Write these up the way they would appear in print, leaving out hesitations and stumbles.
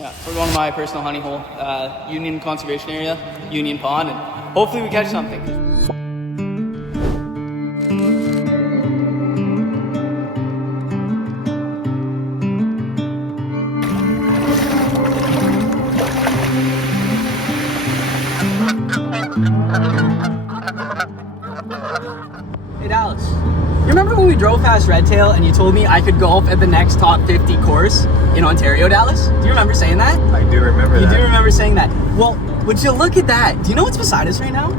Yeah, we're going to my personal honey hole, Union Conservation Area, Union Pond, and hopefully we catch something. Hey Dallas, you remember when we drove past Redtail and you told me I could golf at the next top 50 course in Ontario, Dallas? Do you remember saying that? I do remember that. You do remember saying that. Well, would you look at that? Do you know what's beside us right now?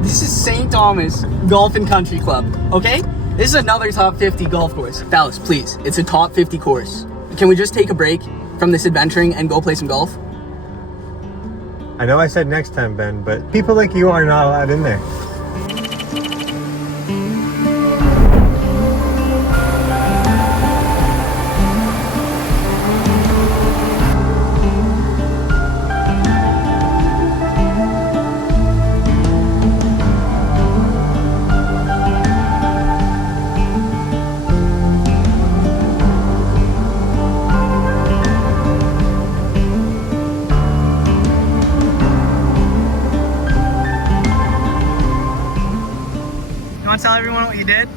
This is St. Thomas Golf and Country Club, okay? This is another top 50 golf course. Dallas, please, it's a top 50 course. Can we just take a break from this adventuring and go play some golf? I know I said next time, Ben, but people like you are not allowed in there. Tell everyone what you did?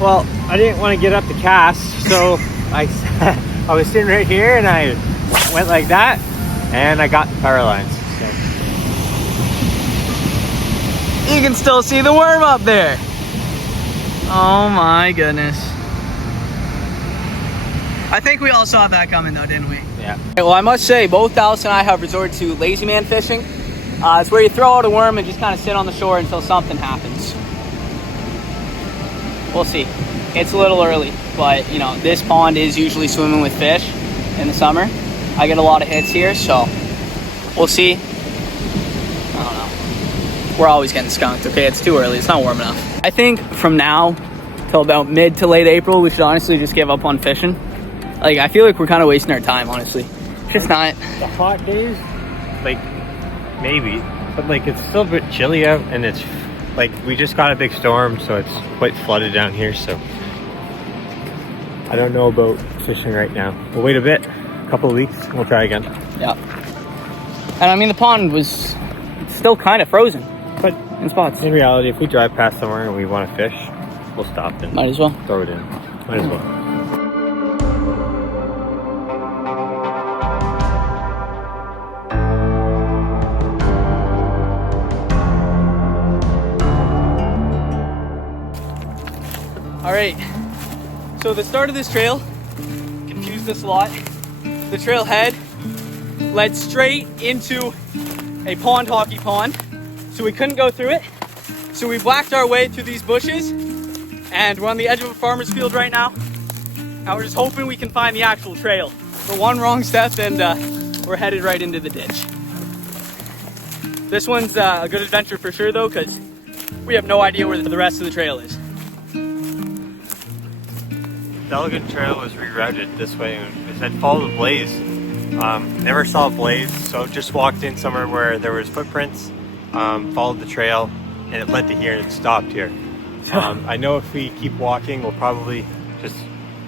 Well, I didn't want to get up to cast, so I was sitting right here and I went like that and I got the power lines. So. You can still see the worm up there. Oh my goodness. I think we all saw that coming though, didn't we? Yeah. Well, I must say, both Dallas and I have resorted to lazy man fishing. It's where you throw out a worm and just kind of sit on the shore until something happens. We'll see. It's a little early, but you know, this pond is usually swimming with fish in the summer. I get a lot of hits here, so we'll see. I don't know. We're always getting skunked, okay? It's too early. It's not warm enough. I think from now till about mid to late April, we should honestly just give up on fishing. Like, I feel like we're kind of wasting our time, honestly. It's just not. The hot days, like, maybe, but like it's still a bit chilly out, and it's like we just got a big storm, so it's quite flooded down here. So I don't know about fishing right now. We'll wait a bit, a couple of weeks, and we'll try again. Yeah. And I mean, the pond was still kind of frozen, but in spots. In reality, if we drive past somewhere and we want to fish, we'll stop and might as well throw it in. Might as well. All right, so the start of this trail confused us a lot. The trailhead led straight into a pond hockey pond, so we couldn't go through it. So we whacked our way through these bushes, and we're on the edge of a farmer's field right now. And we're just hoping we can find the actual trail. For one wrong step and we're headed right into the ditch. This one's a good adventure for sure though, because we have no idea where the rest of the trail is. The Elgin trail was rerouted this way, and it said follow the blaze. Never saw a blaze, so just walked in somewhere where there was footprints, followed the trail, and it led to here and it stopped here. I know if we keep walking, we'll probably just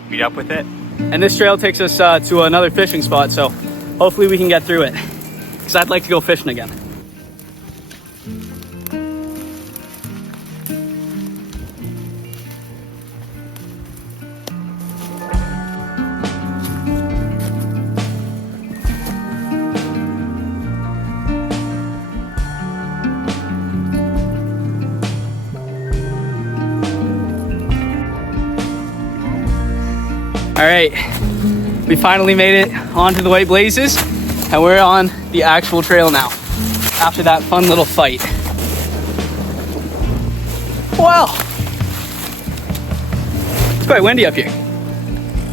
meet up with it. And this trail takes us to another fishing spot, so hopefully we can get through it, because I'd like to go fishing again. All right, we finally made it onto the White Blazes, and we're on the actual trail now, after that fun little fight. Well, it's quite windy up here,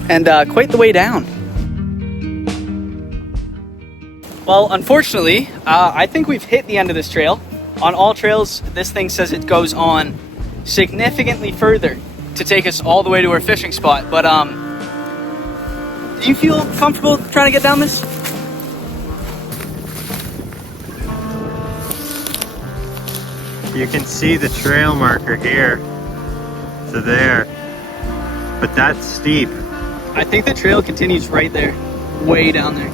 and quite the way down. Well, unfortunately, I think we've hit the end of this trail. On all trails, this thing says it goes on significantly further to take us all the way to our fishing spot, but do you feel comfortable trying to get down this? You can see the trail marker here to there, but that's steep. I think the trail continues right there. way down there.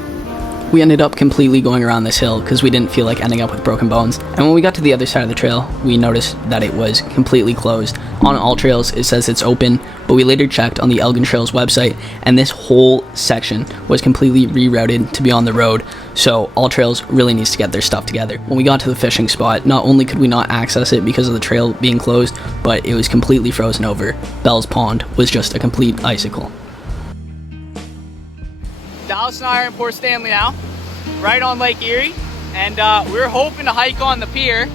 We ended up completely going around this hill because we didn't feel like ending up with broken bones. And when we got to the other side of the trail, we noticed that it was completely closed. On all trails, it says it's open, but we later checked on the Elgin Trails website, and this whole section was completely rerouted to be on the road. So all trails really needs to get their stuff together. When we got to the fishing spot, not only could we not access it because of the trail being closed, but it was completely frozen over. Bell's Pond was just a complete icicle. Dallas and I are in Port Stanley now, right on Lake Erie, and we were hoping to hike on the pier,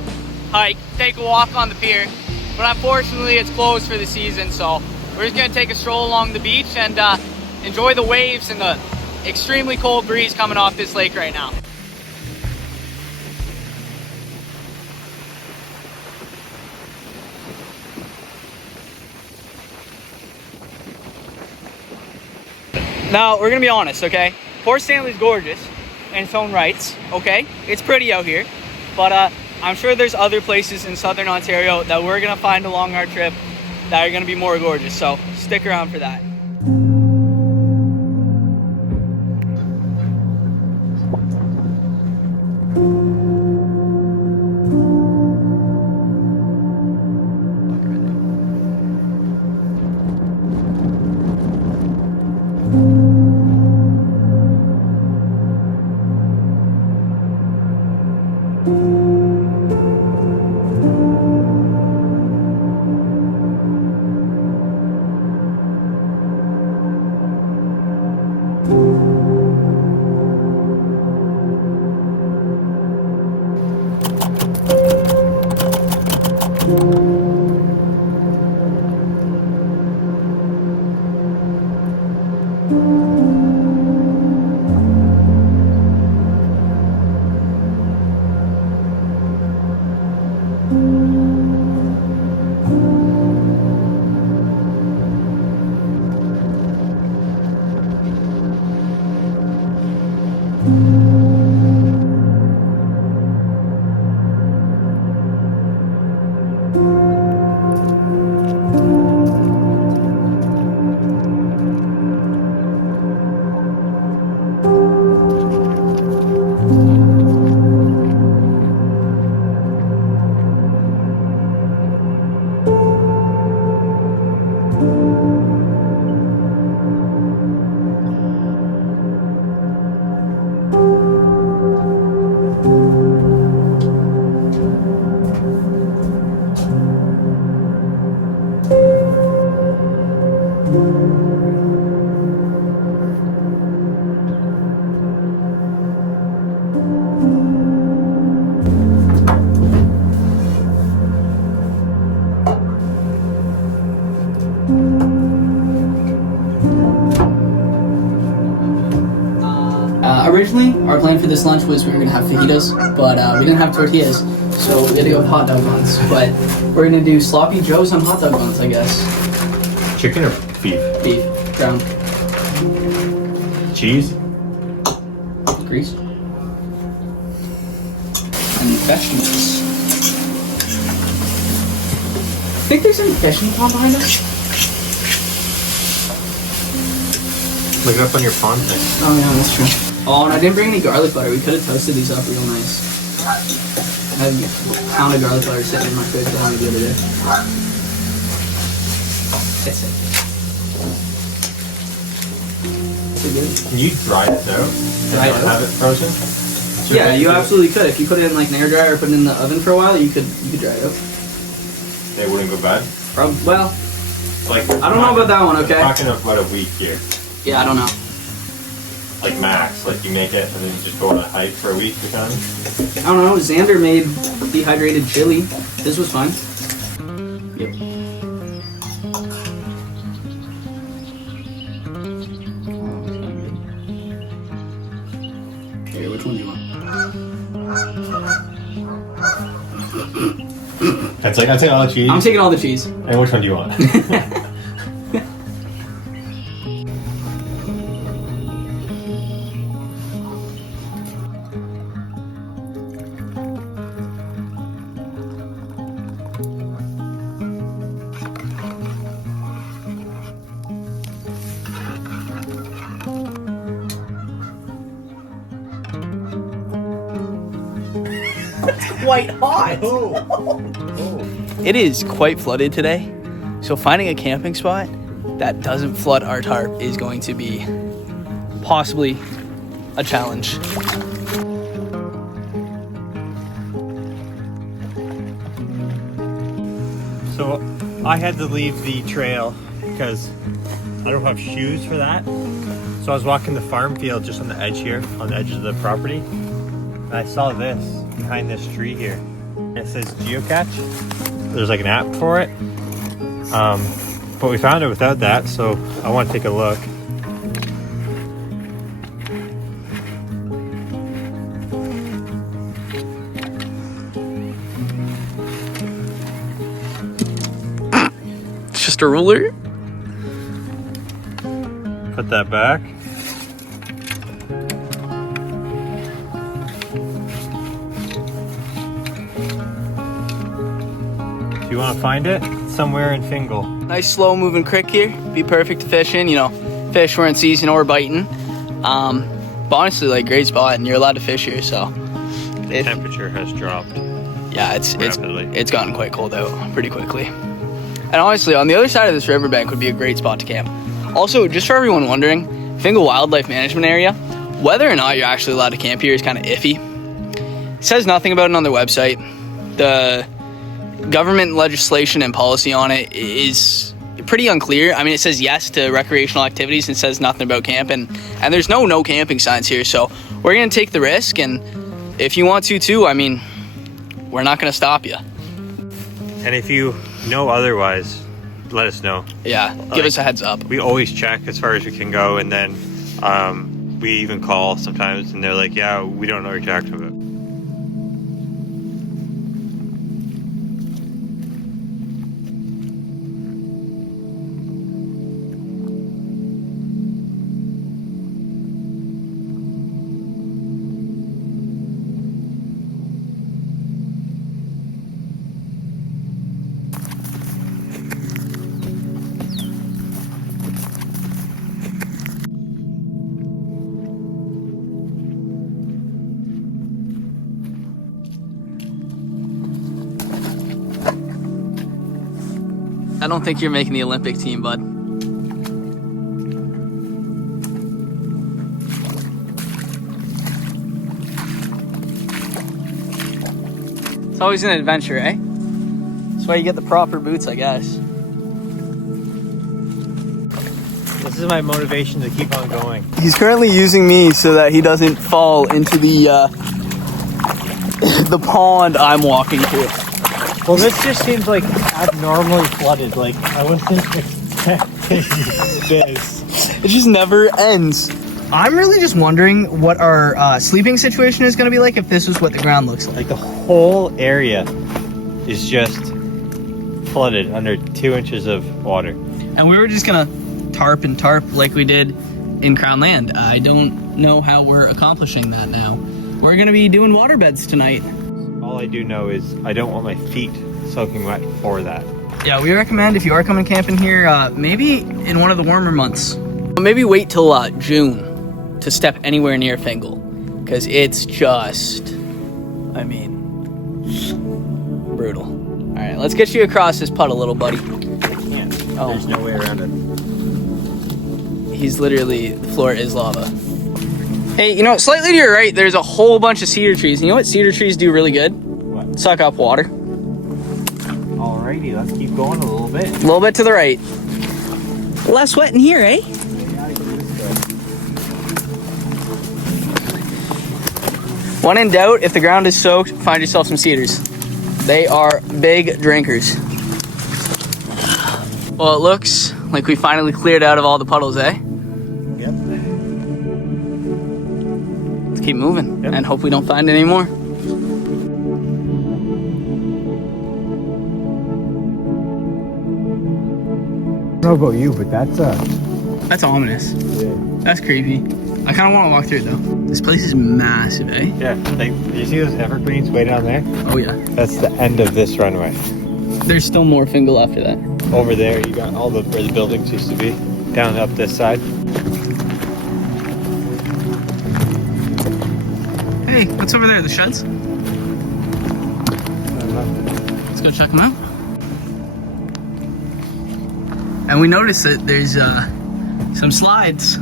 take a walk on the pier, but unfortunately it's closed for the season, so we're just gonna take a stroll along the beach and enjoy the waves and the extremely cold breeze coming off this lake right now. Now, we're gonna be honest, okay? Port Stanley's gorgeous in its own rights, okay? It's pretty out here, but I'm sure there's other places in southern Ontario that we're gonna find along our trip that are gonna be more gorgeous, so stick around for that. Originally, our plan for this lunch was we were gonna have fajitas, but we didn't have tortillas, so we had to go with hot dog buns. But we're gonna do sloppy joes on hot dog buns, I guess. Chicken or beef? Beef, ground, Cheese? grease, and vegetables. I think there's some fishing pond behind us. Look it up on your pond thing. Oh yeah, that's true. Oh, and I didn't bring any garlic butter. We could have toasted these up real nice. I have a pound of garlic butter sitting in my fridge that I made the other day. That's it. Is it good? Can you dry it though? Dry it out? Have it frozen? So Yeah, you absolutely could. If you put it in like an air dryer or put it in the oven for a while, you could dry it out. They wouldn't go bad? Well, Like I don't know about that one, okay? I'm talking about a week here. Yeah, I don't know. Like max, like you make it and then you just go on a hike for a week or something? I don't know. Xander made dehydrated chili. This was fine. Yep. Here, which one do you want? I'd take all the cheese. I'm taking all the cheese. And which one do you want? Quite hot. It is quite flooded today, so finding a camping spot that doesn't flood our tarp is going to be possibly a challenge. So I had to leave the trail because I don't have shoes for that. So I was walking the farm field just on the edge here, on the edge of the property. And I saw this behind this tree here. It says geocache. There's like an app for it. But we found it without that, so I want to take a look. It's just a ruler. Put that back. Do you want to find it? It's somewhere in Fingal. Nice slow moving creek here. Be perfect to fish in. You know, fish were in season or biting. But honestly, like, great spot, and you're allowed to fish here. So The temperature has dropped. Yeah, it's rapidly. it's gotten quite cold out pretty quickly. And honestly, on the other side of this riverbank would be a great spot to camp. Also, just for everyone wondering, Fingal Wildlife Management Area, whether or not you're actually allowed to camp here is kind of iffy. It says nothing about it on their website. The government legislation and policy on it is pretty unclear. I mean, it says yes to recreational activities and says nothing about camping. And there's no camping signs here, so we're going to take the risk. And if you want to too, I mean, we're not going to stop you. And if you know otherwise, let us know. Yeah, give us a heads up. We always check as far as we can go, and then we even call sometimes, and they're like, yeah, we don't know what you're talking about. I don't think you're making the Olympic team, bud. It's always an adventure, eh? That's why you get the proper boots, I guess. This is my motivation to keep on going. He's currently using me so that he doesn't fall into the the pond I'm walking to. Well, this just seems like abnormally flooded. Like, I wasn't expecting this. It just never ends. I'm really just wondering what our sleeping situation is going to be like if this is what the ground looks like. Like, the whole area is just flooded under 2 inches of water. And we were just going to tarp like we did in Crown Land. I don't know how we're accomplishing that now. We're going to be doing water beds tonight. All I do know is I don't want my feet soaking wet for that. Yeah, we recommend if you are coming camping here, maybe in one of the warmer months. Maybe wait till June to step anywhere near Fingal, because it's just, I mean, brutal. All right, let's get you across this puddle, little buddy. I can't. Oh. There's no way around it. He's literally, the floor is lava. Hey, you know, slightly to your right, there's a whole bunch of cedar trees. You know what cedar trees do really good? What? Suck up water. Alrighty, let's keep going a little bit. A little bit to the right. Less wet in here, eh? When in doubt, if the ground is soaked, find yourself some cedars. They are big drinkers. Well, it looks like we finally cleared out of all the puddles, eh? Yep. Let's keep moving and hope we don't find any more. I don't know about you, but That's ominous. yeah. That's creepy. I kind of want to walk through it though. This place is massive, eh? Yeah, like, you see those evergreens way down there? Oh yeah. That's the end of this runway. There's still more Fingal after that. Over there, you got all the where the buildings used to be. Down up this side. Hey, what's over there? The sheds? go check them out. And we noticed that there's some slides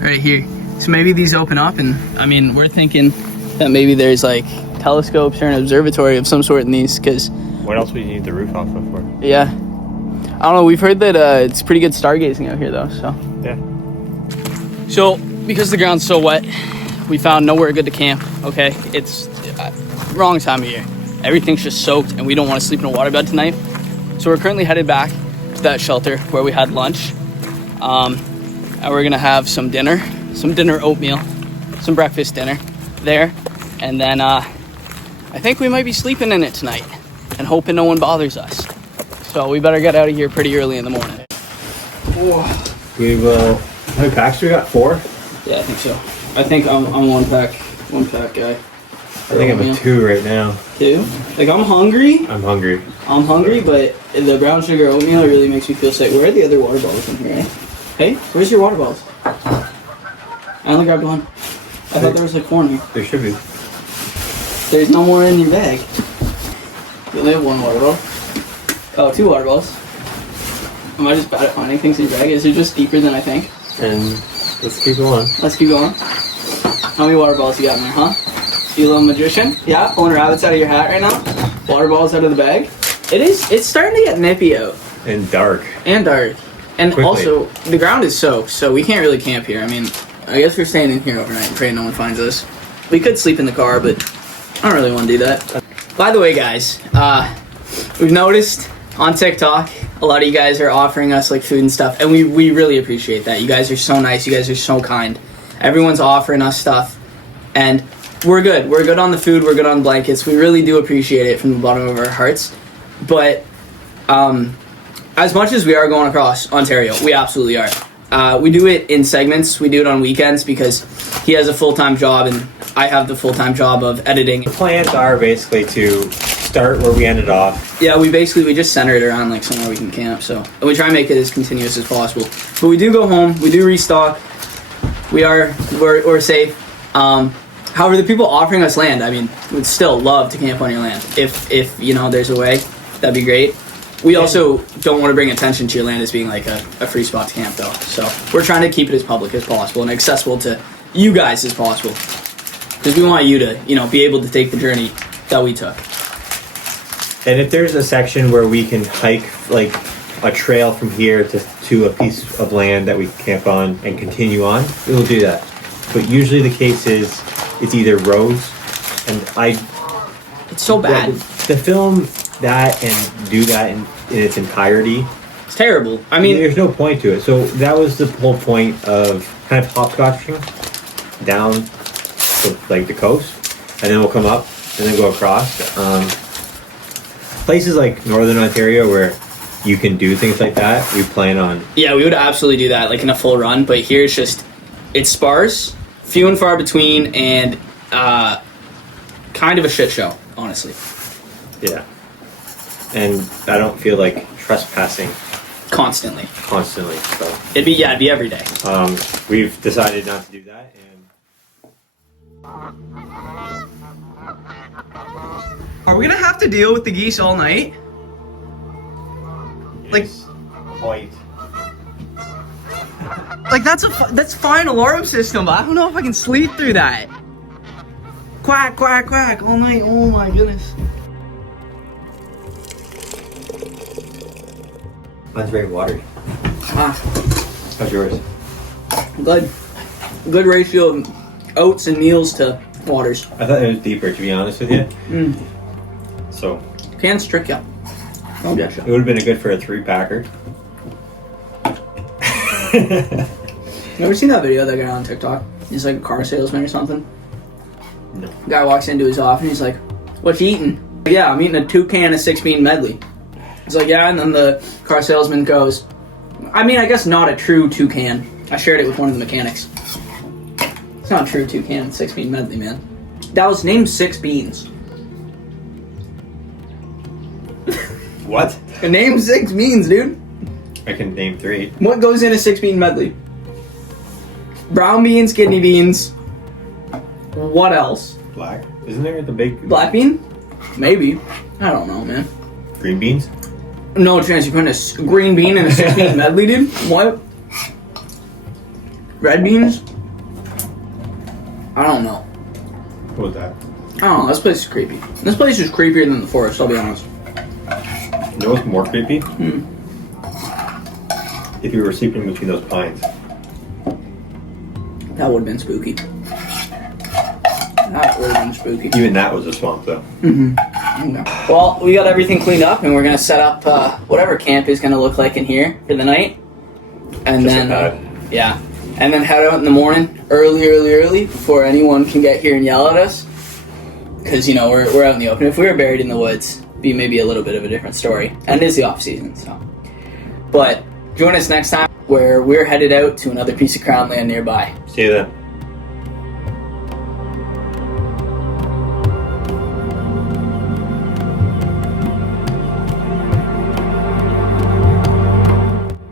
right here. So maybe these open up, and I mean, we're thinking that maybe there's like telescopes or an observatory of some sort in these, because... What else would you need the roof off of for? Yeah. I don't know, we've heard that it's pretty good stargazing out here though, so... Yeah. So, because the ground's so wet, we found nowhere good to camp, okay? It's wrong time of year. Everything's just soaked, and we don't want to sleep in a waterbed tonight. So we're currently headed back to that shelter where we had lunch. And we're gonna have some dinner oatmeal, some breakfast dinner there. And then I think we might be sleeping in it tonight and hoping no one bothers us. So we better get out of here pretty early in the morning. Whoa. We will... How many packs we got? 4? Yeah, I think so. I think I'm one pack guy. I think I'm a 2 right now. 2? Like, I'm hungry. I'm hungry. I'm hungry, but the brown sugar oatmeal really makes me feel sick. Where are the other water bottles in here? Hey, where's your water bottles? I only grabbed one. I thought there was like 4 in here. There should be. There's no more in your bag. You only have 1 water bottle. Oh, 2 water bottles. Am I just bad at finding things in your bag? Is it just deeper than I think? And let's keep going. Let's keep going. How many water bottles you got in there, huh? You little magician? Yeah, pulling rabbits out of your hat right now? Water bottles out of the bag? It's starting to get nippy out. And dark. And dark. And Quickly. Also, the ground is soaked, so we can't really camp here. I mean, I guess we're staying in here overnight and praying no one finds us. We could sleep in the car, but I don't really want to do that. By the way, guys, we've noticed on TikTok, a lot of you guys are offering us like food and stuff, and we really appreciate that. You guys are so nice. You guys are so kind. Everyone's offering us stuff, and we're good. We're good on the food. We're good on the blankets. We really do appreciate it from the bottom of our hearts. But as much as we are going across Ontario, we absolutely are. We do it in segments. We do it on weekends because he has a full-time job and I have the full-time job of editing. The plans are basically to start where we ended off. Yeah, we just center it around like somewhere we can camp. So, and we try and make it as continuous as possible. But we do go home. We do restock. We're safe. However, the people offering us land, I mean, would still love to camp on your land. If you know, there's a way, that'd be great. We also don't want to bring attention to your land as being like a free spot to camp, though. So we're trying to keep it as public as possible and accessible to you guys as possible, because we want you to, be able to take the journey that we took. And if there's a section where we can hike like a trail from here to a piece of land that we can camp on and continue on, we will do that. But usually the case is it's either roads, and it's so bad. To film that and do that in its entirety, it's terrible. I mean, there's no point to it. So that was the whole point of kind of hopscotching down to like the coast, and then we'll come up and then go across. Places like Northern Ontario where you can do things like that, we plan on. Yeah, we would absolutely do that, like in a full run. But here it's sparse, few and far between, and kind of a shit show, honestly. Yeah. And I don't feel like trespassing constantly. So it'd be every day. We've decided not to do that, and are we gonna have to deal with the geese all night? Like, quite. Like that's fine alarm system, but I don't know if I can sleep through that. Quack, quack, quack all night. Oh my goodness. Mine's very watery. How's yours? Good ratio of oats and meals to waters. I thought it was deeper, to be honest with you. So cans trick ya. Oh yeah. It would have been good for a 3-packer. You ever seen that video of that guy on TikTok? He's like a car salesman or something. No. Guy walks into his office and he's like, "What you eating?" "Yeah, I'm eating a 2-can of 6-bean medley." He's like, "Yeah," and then the car salesman goes, "I mean, I guess not a true 2-can. I shared it with one of the mechanics. It's not a true 2-can 6-bean medley, man. That was named 6 beans." What? Name 6 beans, dude. I can name 3. What goes in a 6-bean medley? Brown beans, kidney beans. What else? Black. Isn't there the big... Black bean? Maybe. I don't know, man. green beans? No chance. You're putting a green bean in a 6-meat medley, dude? What? Red beans? I don't know. What was that? I don't know. This place is creepy. This place is creepier than the forest, I'll be honest. You know what's more creepy? Hmm. If you were sleeping between those pines. That would have been spooky. That would have been spooky. Even that was a swamp, though. Okay. Well, we got everything cleaned up, and we're gonna set up whatever camp is gonna look like in here for the night, and Just then a pad. yeah, and then head out in the morning, early, before anyone can get here and yell at us, because you know we're out in the open. If we were buried in the woods, it'd be maybe a little bit of a different story, and it is the off season, so. But join us next time, where we're headed out to another piece of crown land nearby. See you then.